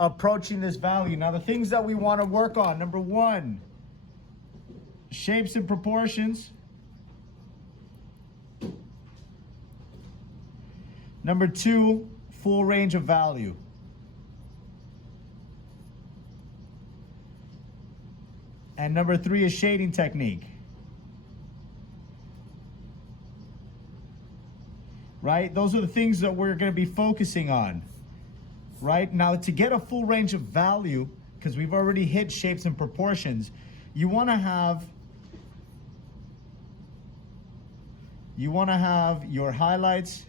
approaching this value. Now, the things that we want to work on, number one, shapes and proportions. Number two, full range of value. And number three is shading technique. Right? Those are the things that we're going to be focusing on. Right? Now, to get a full range of value, because we've already hit shapes and proportions, you want to have your highlights,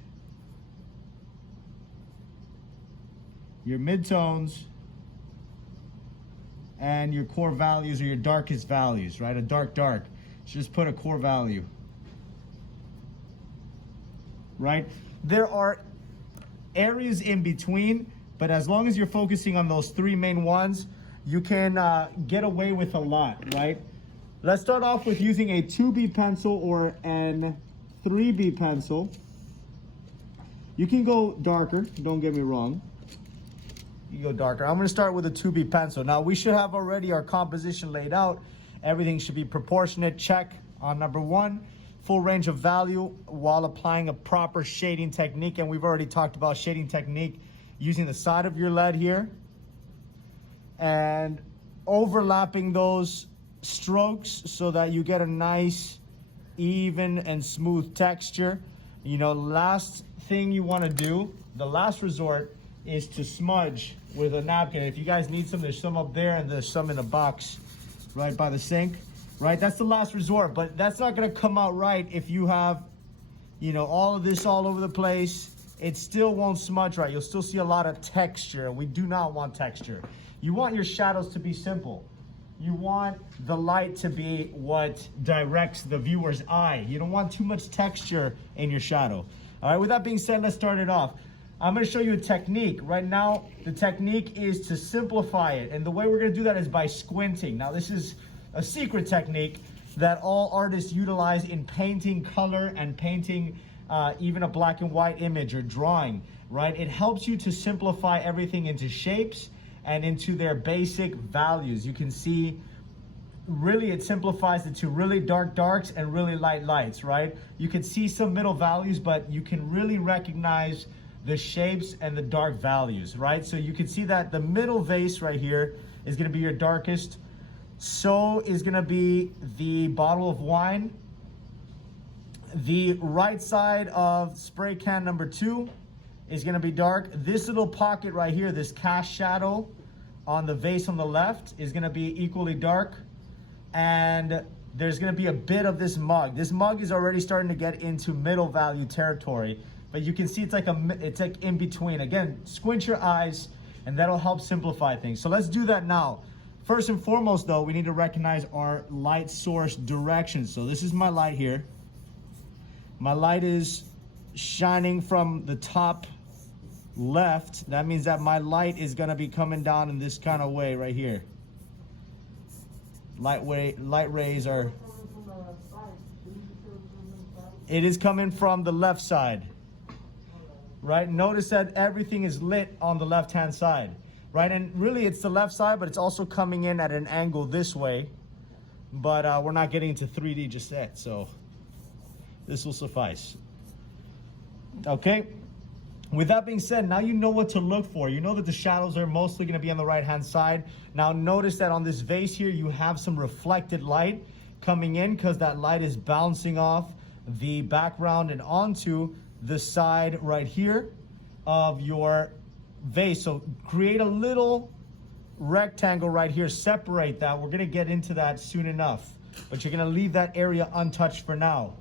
your midtones, and your core values, or your darkest values, right? A dark. So just put a core value. Right? There are areas in between, but as long as you're focusing on those three main ones, you can get away with a lot, right? Let's start off with using a 2B pencil or an 3B pencil. You can go darker, don't get me wrong. You can go darker. I'm gonna start with a 2B pencil. Now, we should have already our composition laid out. Everything should be proportionate. Check on number one. Full range of value while applying a proper shading technique. And we've already talked about shading technique using the side of your lead here and overlapping those strokes so that you get a nice, even and smooth texture. You know, last thing you want to do, the last resort, is to smudge with a napkin. If you guys need some, there's some up there and there's some in a box right by the sink. Right, that's the last resort, but that's not gonna come out right if you have, you know, all of this all over the place. It still won't smudge right. You'll still see a lot of texture, and we do not want texture. You want your shadows to be simple. You want the light to be what directs the viewer's eye. You don't want too much texture in your shadow. All right, with that being said, let's start it off. I'm gonna show you a technique. Right now, the technique is to simplify it, and the way we're gonna do that is by squinting. Now, this is a secret technique that all artists utilize in painting color and painting even a black and white image or drawing, right? It helps you to simplify everything into shapes and into their basic values. You can see, really it simplifies it to really dark darks and really light lights, right? You can see some middle values, but you can really recognize the shapes and the dark values, right? So you can see that the middle vase right here is gonna be your darkest. So is gonna be the bottle of wine. The right side of spray can number 2 is gonna be dark. This little pocket right here, this cast shadow on the vase on the left, is gonna be equally dark. And there's gonna be a bit of this mug. This mug is already starting to get into middle value territory, but you can see it's like in between. Again, squint your eyes and that'll help simplify things. So let's do that now. First and foremost though, we need to recognize our light source direction. So this is my light here. My light is shining from the top left. That means that my light is gonna be coming down in this kind of way right here. Light rays are, it is coming from the left side, right? Notice that everything is lit on the left-hand side. Right, and really it's the left side, but it's also coming in at an angle this way. But we're not getting into 3D just yet, so this will suffice. Okay, with that being said, now you know what to look for. You know that the shadows are mostly gonna be on the right-hand side. Now notice that on this vase here, you have some reflected light coming in because that light is bouncing off the background and onto the side right here of your vase. So create a little rectangle right here, separate that. We're gonna get into that soon enough, but you're gonna leave that area untouched for now.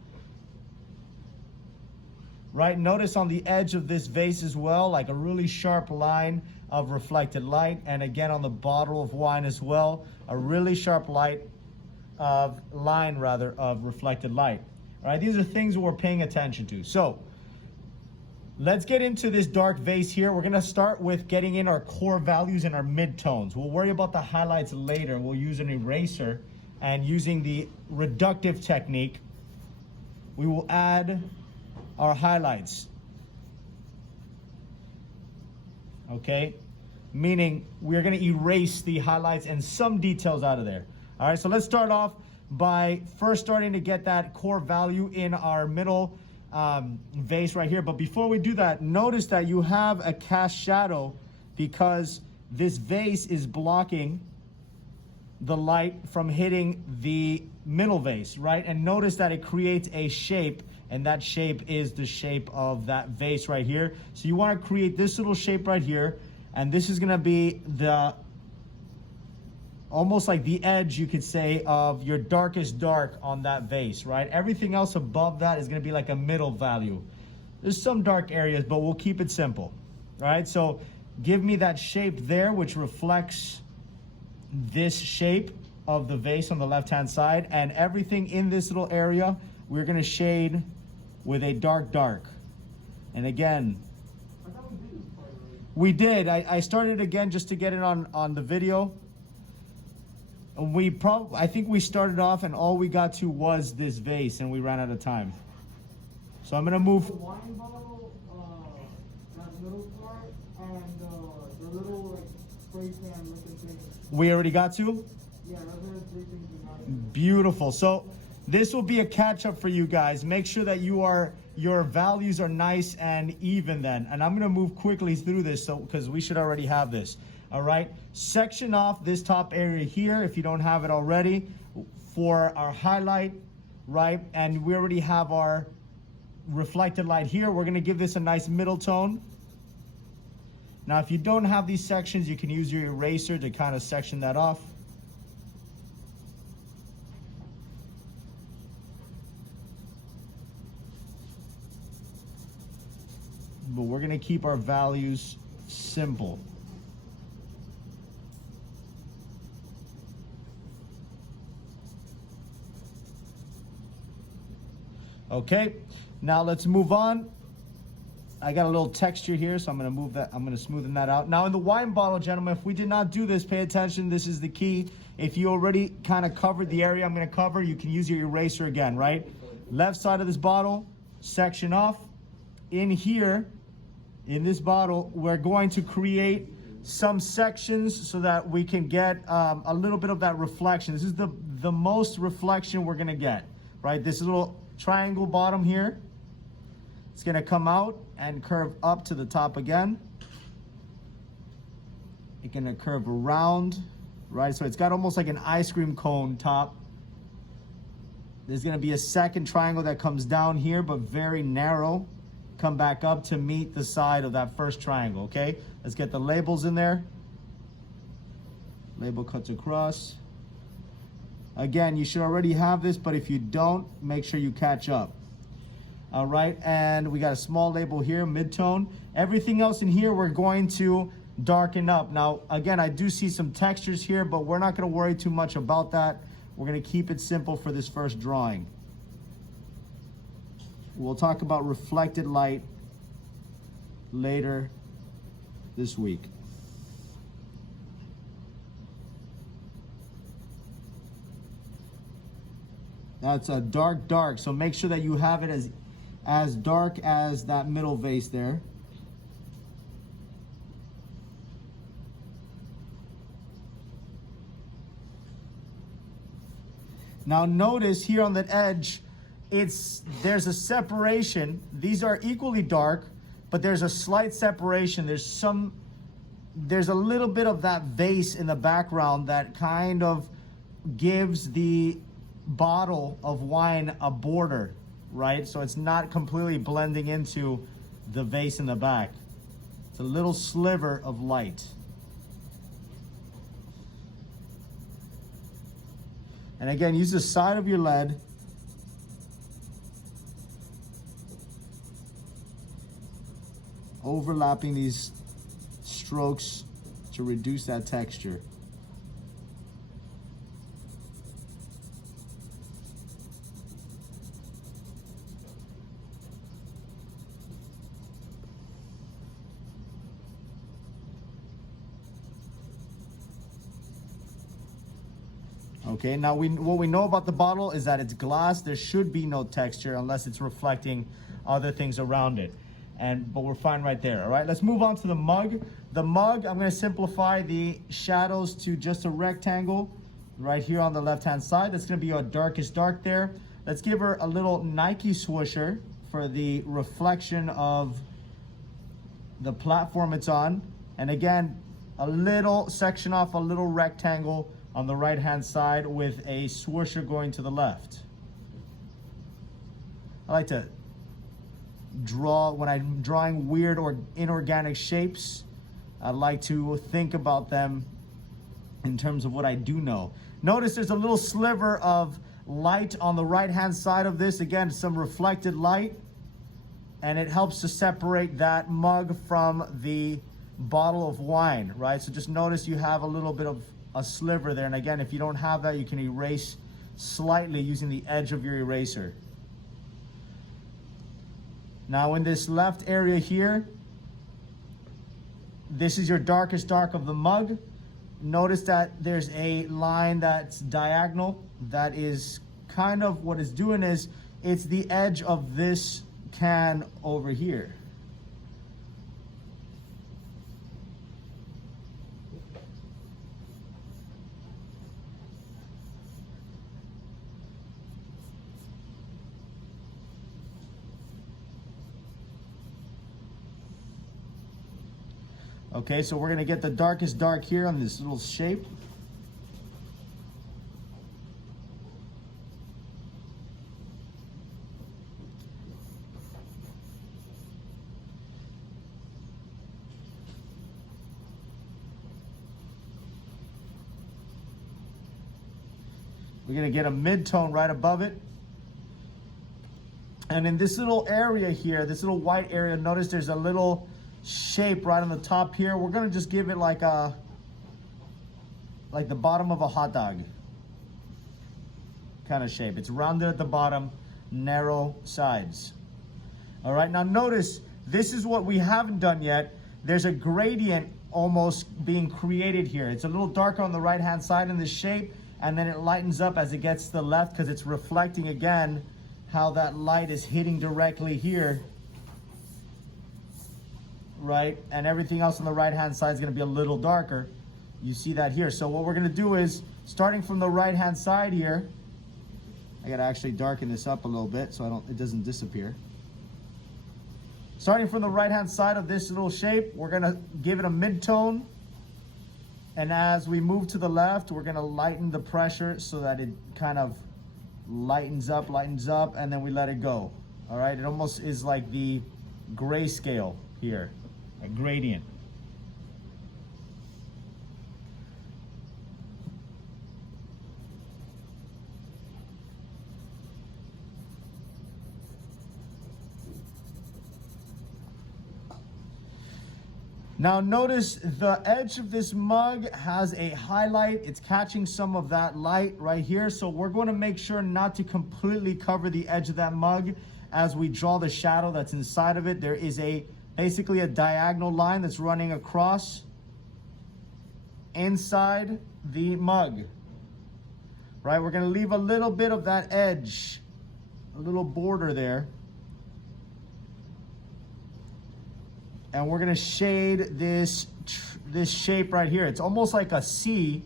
Right, notice on the edge of this vase as well, like a really sharp line of reflected light. And again, on the bottle of wine as well, a really sharp line of reflected light. All right, these are things we're paying attention to. So let's get into this dark vase here. We're gonna start with getting in our core values and our midtones. We'll worry about the highlights later. We'll use an eraser, and using the reductive technique, we will add our highlights. Okay, meaning we're gonna erase the highlights and some details out of there. All right, so let's start off by first starting to get that core value in our middle vase right here. But before we do that, notice that you have a cast shadow because this vase is blocking the light from hitting the middle vase, right? And notice that it creates a shape, and that shape is the shape of that vase right here. So you want to create this little shape right here, and this is going to be the almost like the edge, you could say, of your darkest dark on that vase, right? Everything else above that is going to be like a middle value. There's some dark areas, but we'll keep it simple, right? So give me that shape there, which reflects this shape of the vase on the left-hand side, and everything in this little area, we're going to shade with a dark dark. And again, we did. I started again just to get it on the video. I think we started off and all we got to was this vase and we ran out of time. So I'm gonna move. The wine bottle, that middle part, and the little like spray can looking thing. We already got to? Yeah, those are the three things we got. Beautiful. So this will be a catch up for you guys. Make sure that your values are nice and even then. And I'm gonna move quickly through this because we should already have this. All right, section off this top area here if you don't have it already for our highlight, right? And we already have our reflected light here. We're gonna give this a nice middle tone. Now, if you don't have these sections, you can use your eraser to kind of section that off. But we're gonna keep our values simple. Okay, now let's move on. I got a little texture here, so I'm gonna move that, I'm gonna smoothen that out. Now in the wine bottle, gentlemen, if we did not do this, pay attention, this is the key. If you already kind of covered the area I'm gonna cover, you can use your eraser again, right? Left side of this bottle, section off. In here, in this bottle, we're going to create some sections so that we can get a little bit of that reflection. This is the most reflection we're gonna get, right? This little triangle bottom here, it's gonna come out and curve up to the top again. It's gonna curve around, right? So it's got almost like an ice cream cone top. There's gonna be a second triangle that comes down here, but very narrow. Come back up to meet the side of that first triangle, okay? Let's get the labels in there. Label cuts across. Again, you should already have this, but if you don't, make sure you catch up. All right, and we got a small label here, mid-tone. Everything else in here, we're going to darken up. Now, again, I do see some textures here, but we're not gonna worry too much about that. We're gonna keep it simple for this first drawing. We'll talk about reflected light later this week. That's a dark dark, so make sure that you have it as dark as that middle vase there. Now notice here on the edge, there's a separation. These are equally dark, but there's a slight separation. There's a little bit of that vase in the background that kind of gives the bottle of wine a border, right? So it's not completely blending into the vase in the back. It's a little sliver of light. And again, use the side of your lead overlapping these strokes to reduce that texture. Okay, now what we know about the bottle is that it's glass. There should be no texture unless it's reflecting other things around it. but we're fine right there. All right, let's move on to the mug. The mug, I'm going to simplify the shadows to just a rectangle right here on the left-hand side. That's going to be our darkest dark there. Let's give her a little Nike swoosher for the reflection of the platform it's on. And again, a little section off, a little rectangle on the right-hand side with a swoosher going to the left. I like to draw, when I'm drawing weird or inorganic shapes, I like to think about them in terms of what I do know. Notice there's a little sliver of light on the right-hand side of this. Again, some reflected light, and it helps to separate that mug from the bottle of wine, right? So just notice you have a little bit of a sliver there. And again, if you don't have that, you can erase slightly using the edge of your eraser. Now in this left area here, this is your darkest dark of the mug. Notice that there's a line that's diagonal. That is kind of what it's doing is, it's the edge of this can over here. Okay, so we're gonna get the darkest dark here on this little shape. We're gonna get a mid-tone right above it. And in this little area here, this little white area, notice there's a little shape right on the top here. We're gonna just give it like the bottom of a hot dog kind of shape. It's rounded at the bottom, narrow sides. All right, now notice this is what we haven't done yet. There's a gradient almost being created here. It's a little darker on the right hand side in this shape, and then it lightens up as it gets to the left because it's reflecting again how that light is hitting directly here, right? And everything else on the right hand side is going to be a little darker. You see that here. So what we're going to do is, starting from the right hand side here, I got to actually darken this up a little bit so it doesn't disappear. Starting from the right hand side of this little shape, we're going to give it a mid-tone. And as we move to the left, we're going to lighten the pressure so that it kind of lightens up, and then we let it go. All right, it almost is like the grayscale here, a gradient. Now notice the edge of this mug has a highlight. It's catching some of that light right here. So we're going to make sure not to completely cover the edge of that mug as we draw the shadow that's inside of it. There is basically a diagonal line that's running across inside the mug. Right, we're going to leave a little bit of that edge, a little border there. And we're gonna shade this shape right here. It's almost like a C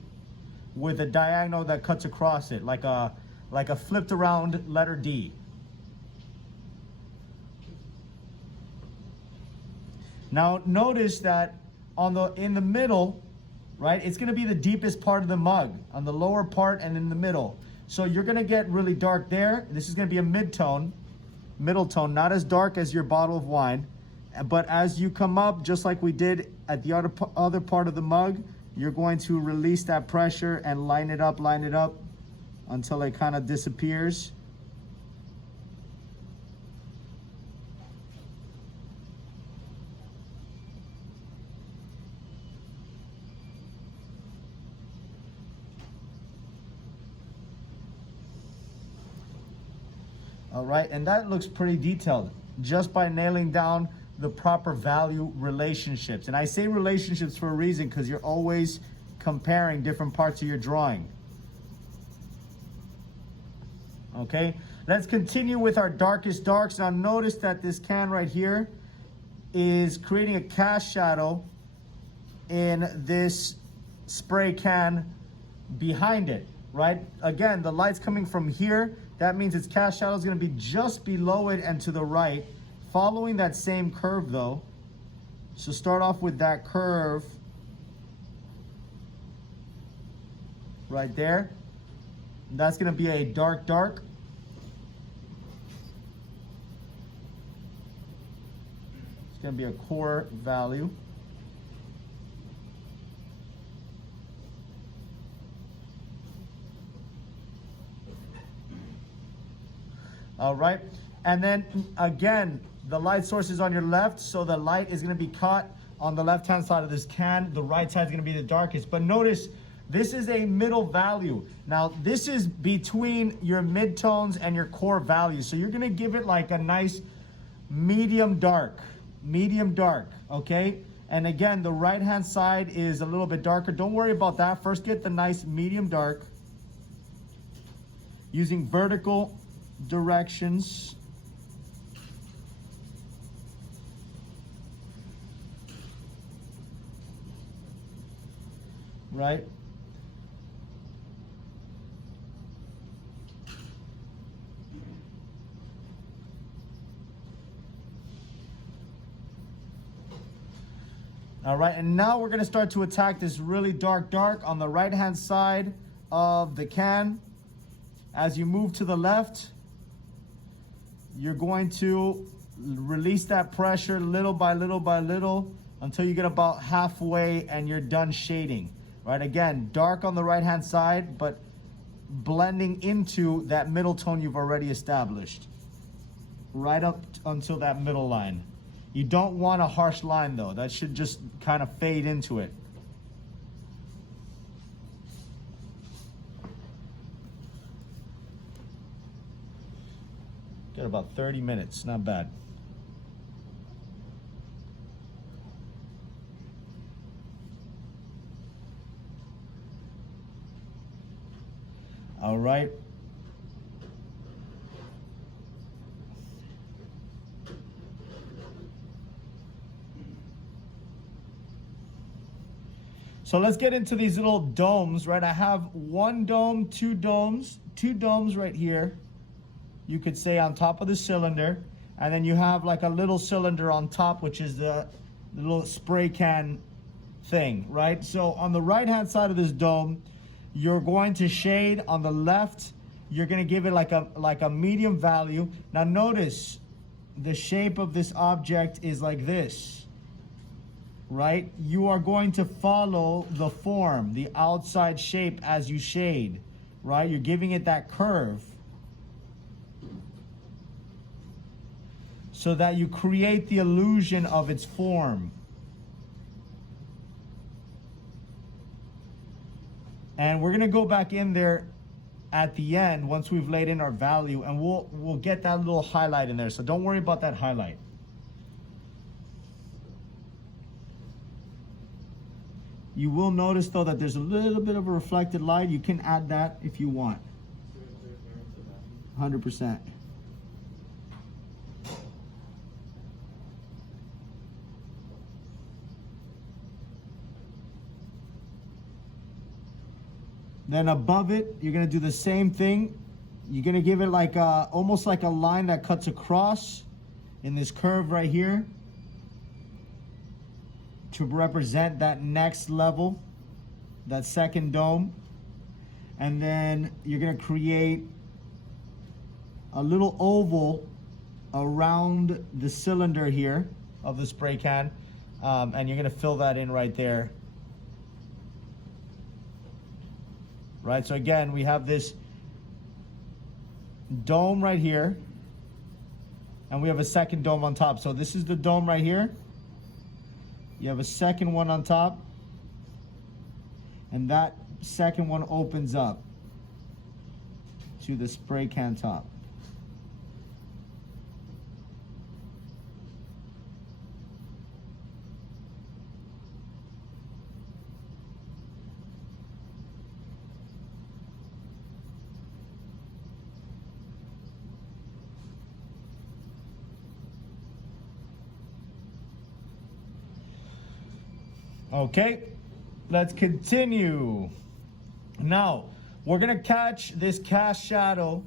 with a diagonal that cuts across it, like a flipped around letter D. Now notice that in the middle, right, it's gonna be the deepest part of the mug, on the lower part and in the middle. So you're gonna get really dark there. This is gonna be a middle tone, not as dark as your bottle of wine. But as you come up, just like we did at the other part of the mug, you're going to release that pressure and line it up until it kind of disappears. All right, and that looks pretty detailed just by nailing down the proper value relationships. And I say relationships for a reason, because you're always comparing different parts of your drawing. Okay, let's continue with our darkest darks. Now notice that this can right here is creating a cast shadow in this spray can behind it, right? Again, the light's coming from here. That means its cast shadow is going to be just below it and to the right, following that same curve though. So start off with that curve right there. That's going to be a dark, dark. It's going to be a core value. All right, and then again, the light source is on your left, so the light is going to be caught on the left-hand side of this can. The right side is going to be the darkest. But notice, this is a middle value. Now, this is between your midtones and your core value. So you're going to give it like a nice medium dark, okay? And again, the right-hand side is a little bit darker. Don't worry about that. First, get the nice medium dark using vertical directions. Right? All right, and now we're going to start to attack this really dark on the right-hand side of the can. As you move to the left, you're going to release that pressure little by little until you get about halfway and you're done shading. Right, again, dark on the right-hand side, but blending into that middle tone you've already established. Right up until that middle line. You don't want a harsh line though. That should just kind of fade into it. Got about 30 minutes, not bad. All right. So let's get into these little domes, right? I have one dome, two domes right here. You could say on top of the cylinder. And then you have like a little cylinder on top, which is the little spray can thing, right? So on the right-hand side of this dome, you're going to shade. On the left, you're going to give it like a medium value. Now notice the shape of this object is like this, right? You are going to follow the form, the outside shape as you shade, right? You're giving it that curve so that you create the illusion of its form. And we're gonna go back in there at the end once we've laid in our value, and we'll get that little highlight in there. So don't worry about that highlight. You will notice though that there's a little bit of a reflected light. You can add that if you want. 100%. Then above it, you're gonna do the same thing. You're gonna give it like almost like a line that cuts across in this curve right here to represent that next level, that second dome. And then you're gonna create a little oval around the cylinder here of the spray can, and you're gonna fill that in right there. Right, so again, we have this dome right here, and we have a second dome on top. So this is the dome right here. You have a second one on top, and that second one opens up to the spray can top. Okay, let's continue. Now, we're gonna catch this cast shadow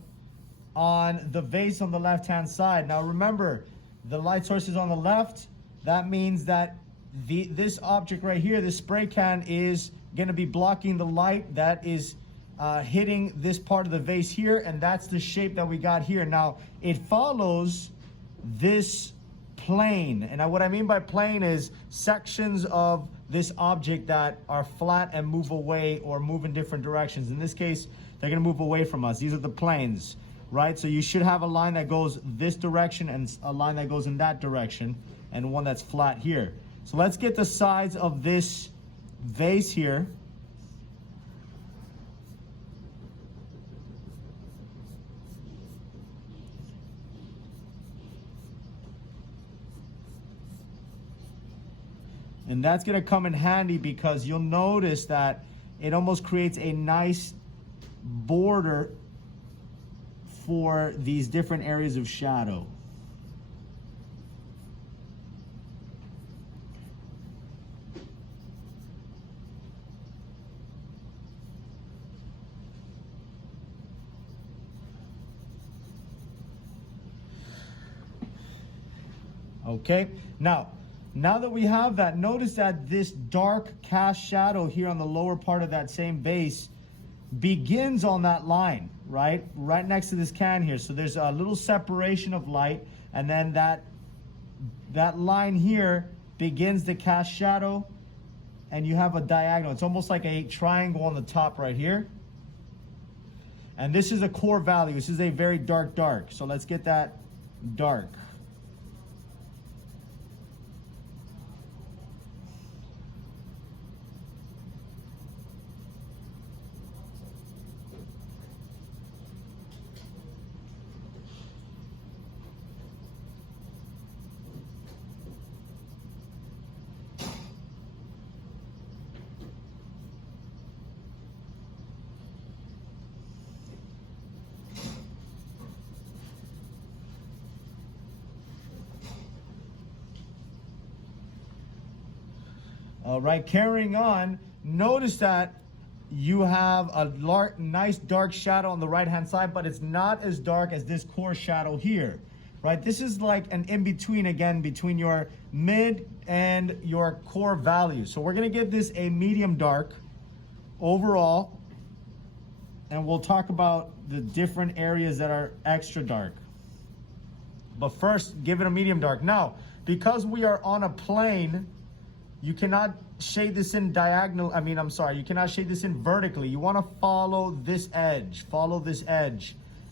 on the vase on the left-hand side. Now remember, the light source is on the left. That means that this object right here, this spray can, is gonna be blocking the light that is hitting this part of the vase here, and that's the shape that we got here. Now, it follows this plane, and what I mean by plane is sections of this object that are flat and move away or move in different directions. In this case, they're gonna move away from us. These are the planes, right? So you should have a line that goes this direction and a line that goes in that direction, and one that's flat here. So let's get the sides of this vase here. And that's gonna come in handy because you'll notice that it almost creates a nice border for these different areas of shadow. Okay, now that we have that, notice that this dark cast shadow here on the lower part of that same vase begins on that line, right next to this can here. So there's a little separation of light, and then that line here begins the cast shadow, and you have a diagonal. It's almost like a triangle on the top right here. And this is a core value. This is a very dark. So let's get that dark. All right, carrying on, notice that you have a nice dark shadow on the right-hand side, but it's not as dark as this core shadow here, right? This is like an in-between, again, between your mid and your core value. So we're gonna give this a medium dark overall, and we'll talk about the different areas that are extra dark. But first, give it a medium dark. Now, because we are on a plane, you cannot shade this in you cannot shade this in vertically. You want to follow this edge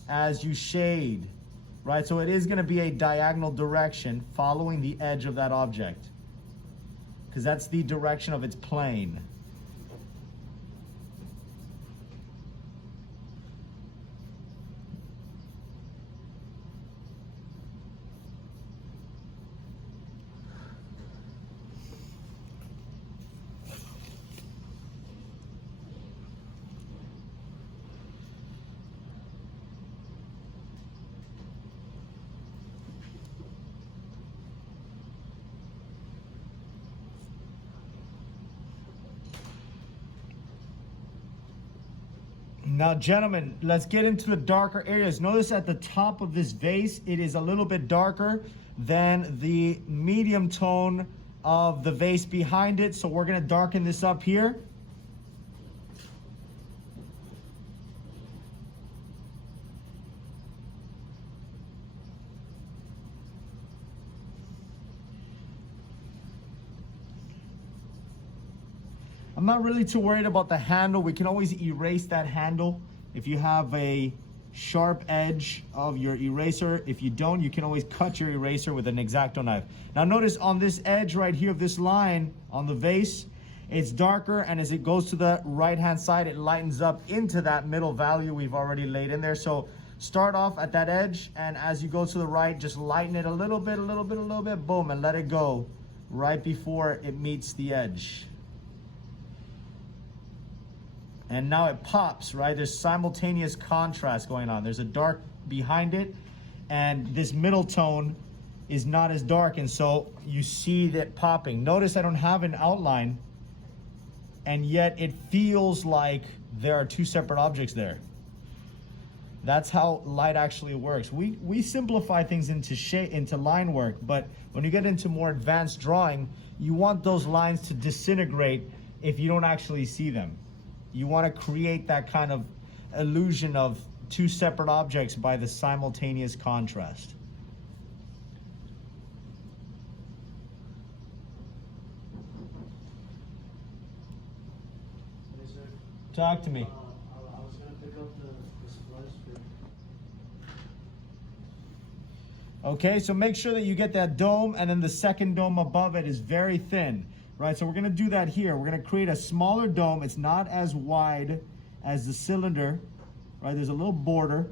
as you shade, right? So it is going to be a diagonal direction following the edge of that object, because that's the direction of its plane. Now, gentlemen, let's get into the darker areas. Notice at the top of this vase, it is a little bit darker than the medium tone of the vase behind it. So we're gonna darken this up here. I'm not really too worried about the handle. We can always erase that handle if you have a sharp edge of your eraser. If you don't, you can always cut your eraser with an X-Acto knife. Now notice on this edge right here of this line on the vase, it's darker, and as it goes to the right-hand side, it lightens up into that middle value we've already laid in there. So start off at that edge, and as you go to the right, just lighten it a little bit, boom, and let it go right before it meets the edge. And now it pops, right? There's simultaneous contrast going on. There's a dark behind it, and this middle tone is not as dark, and so you see that popping. Notice I don't have an outline and yet it feels like there are two separate objects there. That's how light actually works. We simplify things into line work, but when you get into more advanced drawing, you want those lines to disintegrate if you don't actually see them. You want to create that kind of illusion of two separate objects by the simultaneous contrast. Yes, sir. Talk to me. I was gonna pick up the supplies for. Okay, so make sure that you get that dome, and then the second dome above it is very thin, right? So we're gonna do that here. We're gonna create a smaller dome. It's not as wide as the cylinder, right? There's a little border.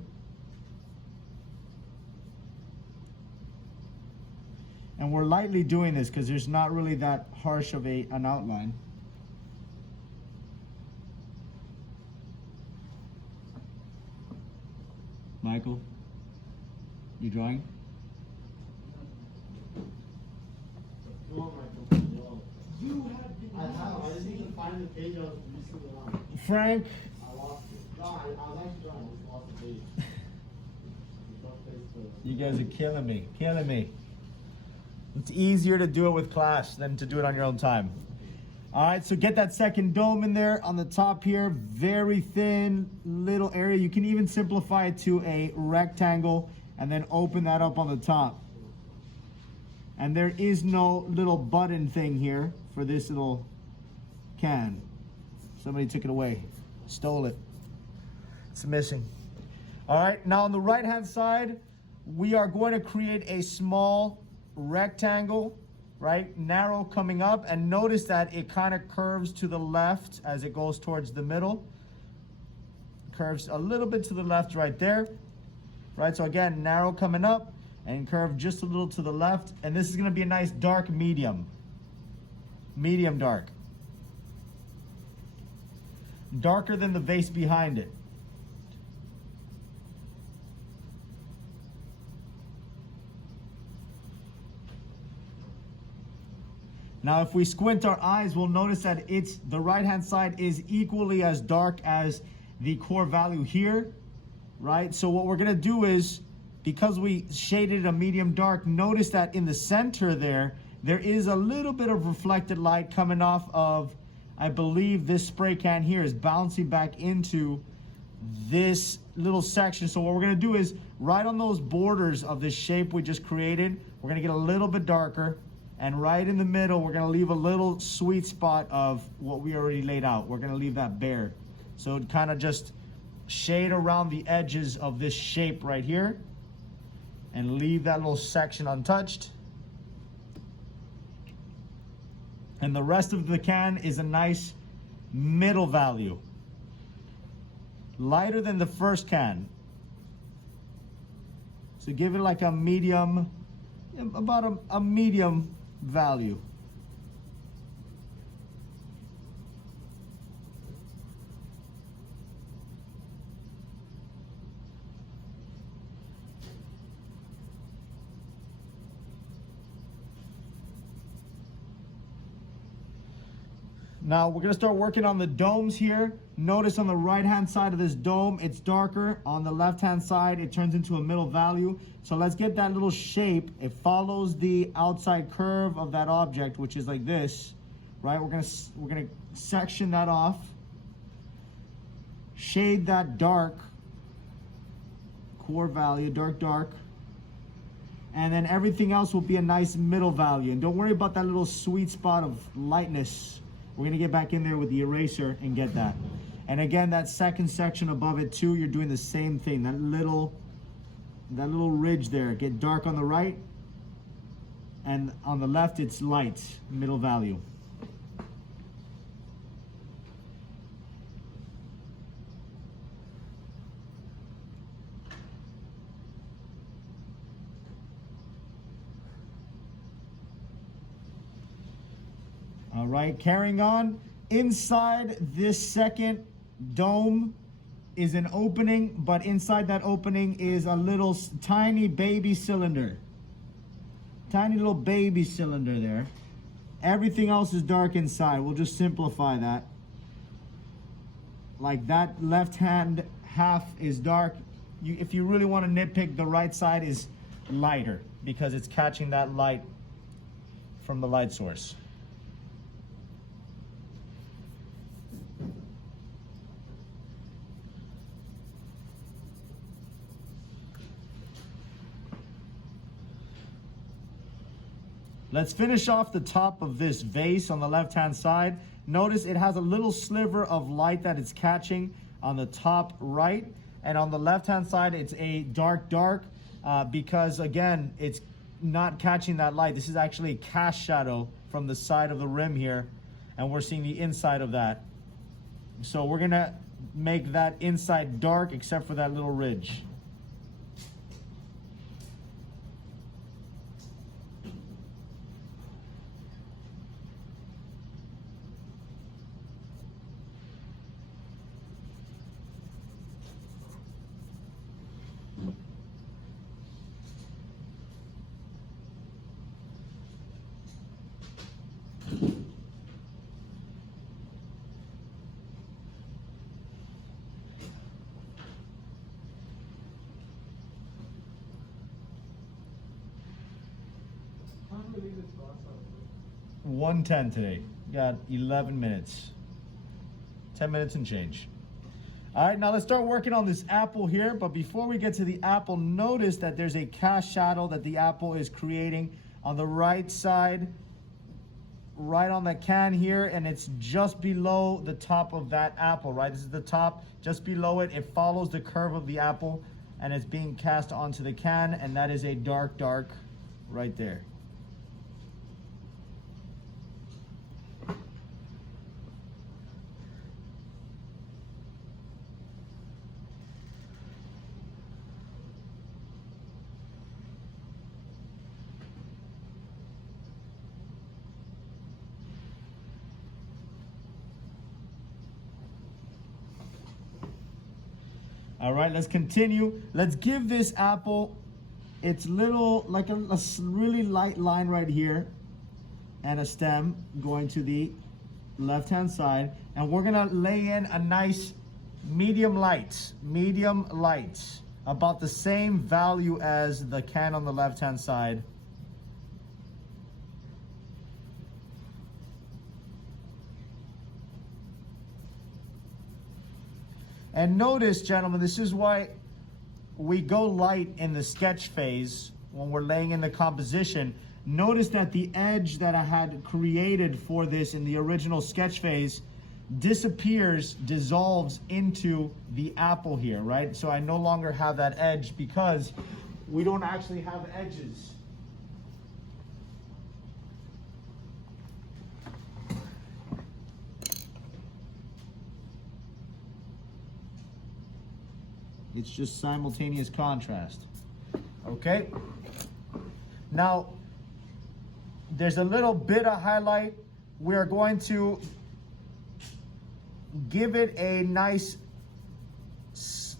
And we're lightly doing this because there's not really that harsh of an outline. Michael, you drawing? Come on, Michael. You have been. I just need to find the page I was recently on. Frank, I lost it. No, I was actually drawing. I just lost the page. you guys are killing me, killing me. It's easier to do it with class than to do it on your own time. All right, so get that second dome in there on the top here. Very thin little area. You can even simplify it to a rectangle and then open that up on the top. And there is no little button thing here for this little can. Somebody took it away, stole it. It's missing. All right, now on the right-hand side, we are going to create a small rectangle, right? Narrow coming up, and notice that it kind of curves to the left as it goes towards the middle. Curves a little bit to the left right there, right? So again, narrow coming up and curve just a little to the left. And this is gonna be a nice dark medium. Medium dark. Darker than the vase behind it. Now, if we squint our eyes, we'll notice that the right-hand side is equally as dark as the core value here, right? So what we're gonna do is, because we shaded a medium dark, notice that in the center there is a little bit of reflected light coming off of, I believe this spray can here is bouncing back into this little section. So what we're gonna do is, right on those borders of this shape we just created, we're gonna get a little bit darker. And right in the middle, we're gonna leave a little sweet spot of what we already laid out. We're gonna leave that bare. So it kind of just shade around the edges of this shape right here and leave that little section untouched. And the rest of the can is a nice middle value. Lighter than the first can. So give it like a medium, about a medium value. Now we're gonna start working on the domes here. Notice on the right-hand side of this dome, it's darker. On the left-hand side, it turns into a middle value. So let's get that little shape. It follows the outside curve of that object, which is like this, right? We're gonna section that off. Shade that dark core value, dark. And then everything else will be a nice middle value. And don't worry about that little sweet spot of lightness. We're gonna get back in there with the eraser and get that. And again, that second section above it too, you're doing the same thing. That little ridge there, get dark on the right, and on the left it's light, middle value. All right, carrying on. Inside this second dome is an opening, but inside that opening is a little tiny baby cylinder. Tiny little baby cylinder there. Everything else is dark inside. We'll just simplify that. like that left hand half is dark. If you really want to nitpick, the right side is lighter because it's catching that light from the light source. Let's finish off the top of this vase on the left-hand side. Notice it has a little sliver of light that it's catching on the top right. And on the left-hand side, it's a dark, because again, it's not catching that light. This is actually a cast shadow from the side of the rim here. And we're seeing the inside of that. So we're gonna make that inside dark except for that little ridge. How do you leave this glass out? 1:10 today. Got 11 minutes. 10 minutes and change. All right, now let's start working on this apple here. But before we get to the apple, notice that there's a cast shadow that the apple is creating on the right side, right on the can here, and it's just below the top of that apple, right? This is the top, just below it. It follows the curve of the apple, and it's being cast onto the can, and that is a dark right there. All right, let's continue. Let's give this apple its little, like a really light line right here and a stem going to the left-hand side. And we're gonna lay in a nice medium light, about the same value as the can on the left-hand side. And notice, gentlemen, this is why we go light in the sketch phase when we're laying in the composition. Notice that the edge that I had created for this in the original sketch phase disappears, dissolves into the apple here, right? So I no longer have that edge because we don't actually have edges. It's just simultaneous contrast. Okay? Now, there's a little bit of highlight. We're going to give it a nice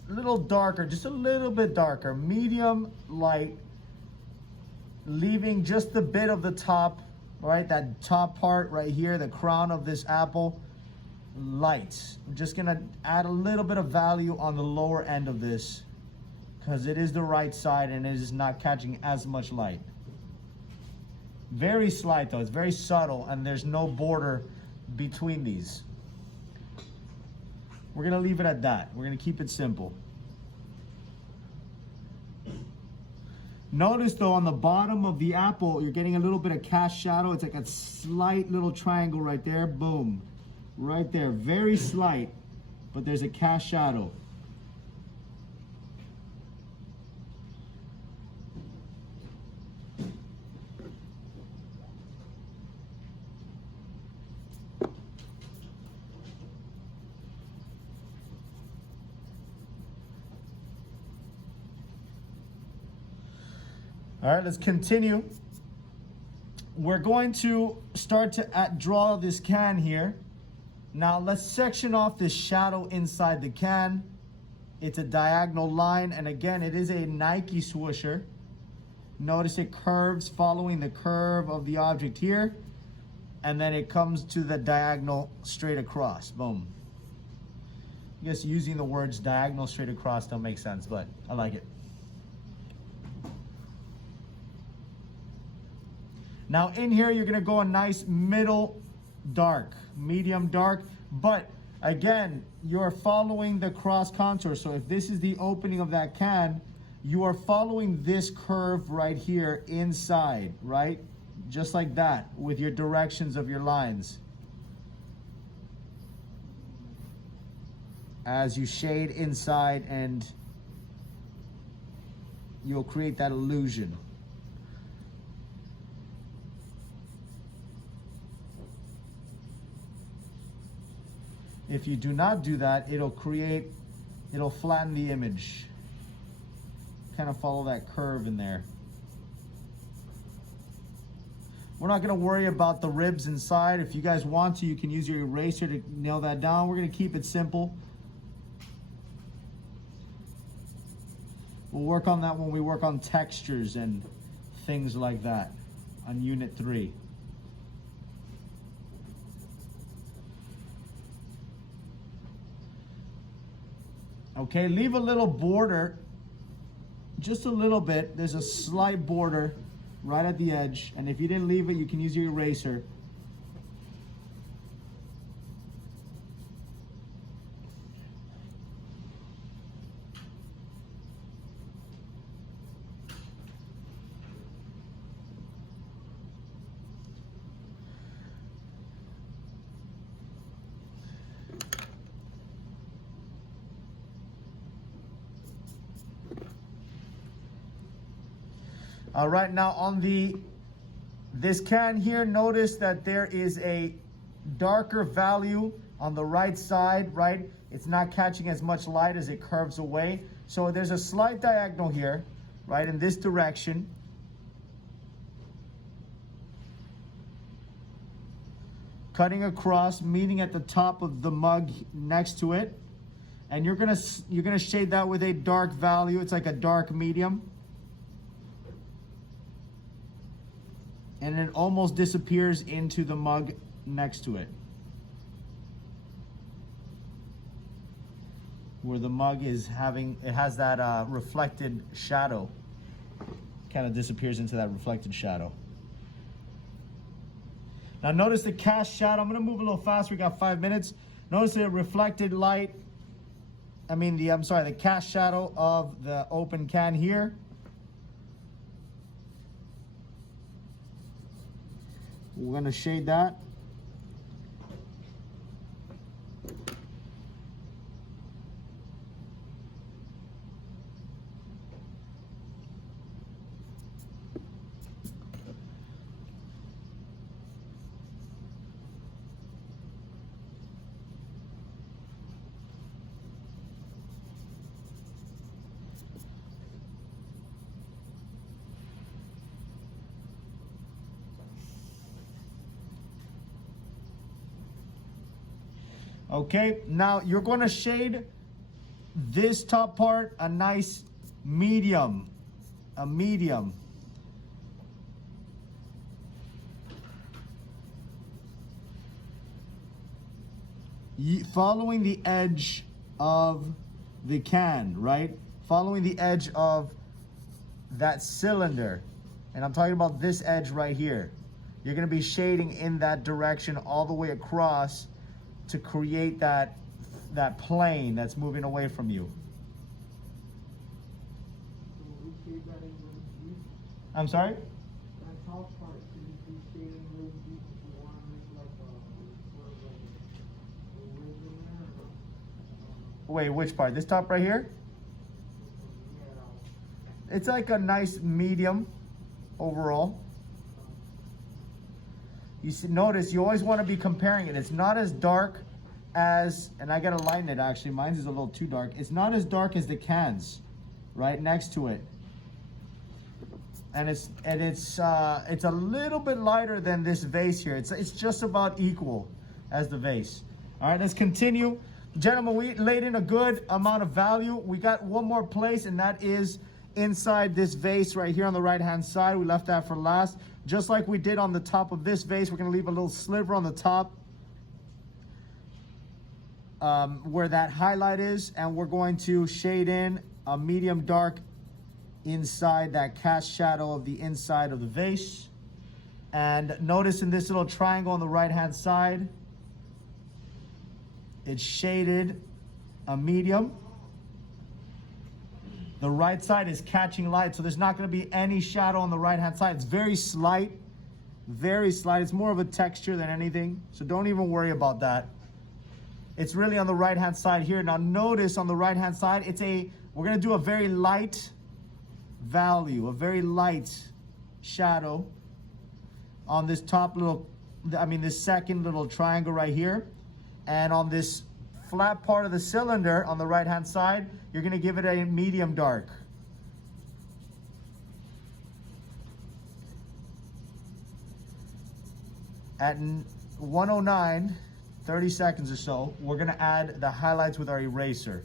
little darker, just a little bit darker, medium light, leaving just the bit of the top, right? That top part right here, the crown of this apple, light. I'm just gonna add a little bit of value on the lower end of this because it is the right side and it is not catching as much light. Very slight though, it's very subtle and there's no border between these. We're gonna leave it at that. We're gonna keep it simple. Notice though on the bottom of the apple, you're getting a little bit of cast shadow. It's like a slight little triangle right there, boom. Right there, very slight, but there's a cast shadow. All right, let's continue. We're going to start to draw this can here. Now let's section off this shadow inside the can. It's a diagonal line, and again, it is a Nike swoosher. Notice it curves following the curve of the object here, and then it comes to the diagonal straight across, boom. I guess using the words diagonal straight across don't make sense, but I like it. Now in here, you're gonna go a nice middle dark, medium dark, but again, you're following the cross contour. So if this is the opening of that can, you are following this curve right here inside, right? Just like that with your directions of your lines. As you shade inside, and you'll create that illusion. If you do not do that, it'll flatten the image. Kind of follow that curve in there. We're not gonna worry about the ribs inside. If you guys want to, you can use your eraser to nail that down. We're gonna keep it simple. We'll work on that when we work on textures and things like that on Unit 3. Okay, leave a little border, just a little bit. There's a slight border right at the edge, and if you didn't leave it, you can use your eraser. All right, now on this can here, notice that there is a darker value on the right side, right? It's not catching as much light as it curves away. So there's a slight diagonal here, right, in this direction. Cutting across, meeting at the top of the mug next to it. And you're gonna shade that with a dark value. It's like a dark medium. And it almost disappears into the mug next to it, where the mug is it has that reflected shadow. Kind of disappears into that reflected shadow. Now notice the cast shadow. I'm gonna move a little fast. We got 5 minutes. Notice the reflected light. The cast shadow of the open can here. We're gonna shade that. Okay, now you're going to shade this top part a nice medium, a medium. Following the edge of the can, right? Following the edge of that cylinder. And I'm talking about this edge right here. You're going to be shading in that direction all the way across to create that plane that's moving away from you. I'm sorry? That top part, can you shade it really deep if you want to make like a sort of like a ridge in there? Wait, which part? This top right here? Yeah. It's like a nice medium overall. You see, notice you always want to be comparing it. It's not as dark as, and I gotta lighten it actually, mine's is a little too dark. It's not as dark as the cans right next to it. And it's a little bit lighter than this vase here. It's just about equal as the vase. All right, let's continue. Gentlemen, we laid in a good amount of value. We got one more place, and that is inside this vase right here on the right-hand side. We left that for last. Just like we did on the top of this vase, we're gonna leave a little sliver on the top where that highlight is, and we're going to shade in a medium dark inside that cast shadow of the inside of the vase. And notice in this little triangle on the right hand side, it's shaded a medium. The right side is catching light, so there's not going to be any shadow on the right hand side. It's very slight, very slight. It's more of a texture than anything, so don't even worry about that. It's really on the right hand side here. Now notice on the right hand side, we're going to do a very light value, a very light shadow on this top little, this second little triangle right here. And on this flat part of the cylinder on the right hand side, you're going to give it a medium dark. At 109, 30 seconds or so, we're going to add the highlights with our eraser.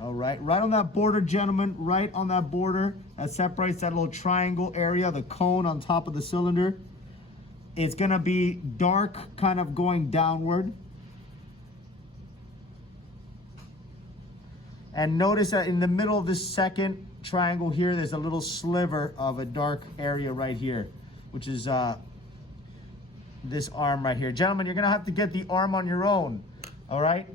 All right, right on that border, gentlemen, right on that border that separates that little triangle area, the cone on top of the cylinder. It's gonna be dark, kind of going downward. And notice that in the middle of this second triangle here, there's a little sliver of a dark area right here, which is this arm right here. Gentlemen, you're gonna have to get the arm on your own, all right?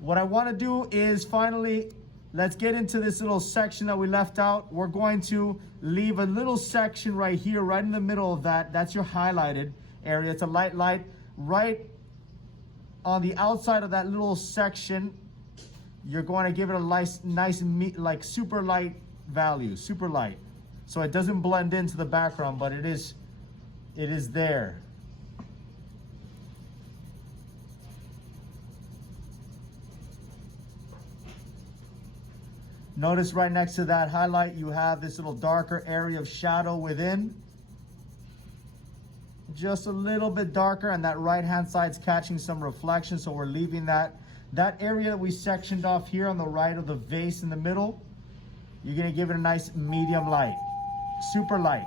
What I wanna do is finally, let's get into this little section that we left out. We're going to leave a little section right here, right in the middle of that. That's your highlighted area. It's a light. Right on the outside of that little section, you're going to give it a nice like super light value, super light. So it doesn't blend into the background, but it is there. Notice right next to that highlight, you have this little darker area of shadow within. Just a little bit darker, and that right-hand side's catching some reflection, so we're leaving that area that we sectioned off here on the right of the vase in the middle. You're gonna give it a nice medium light, super light.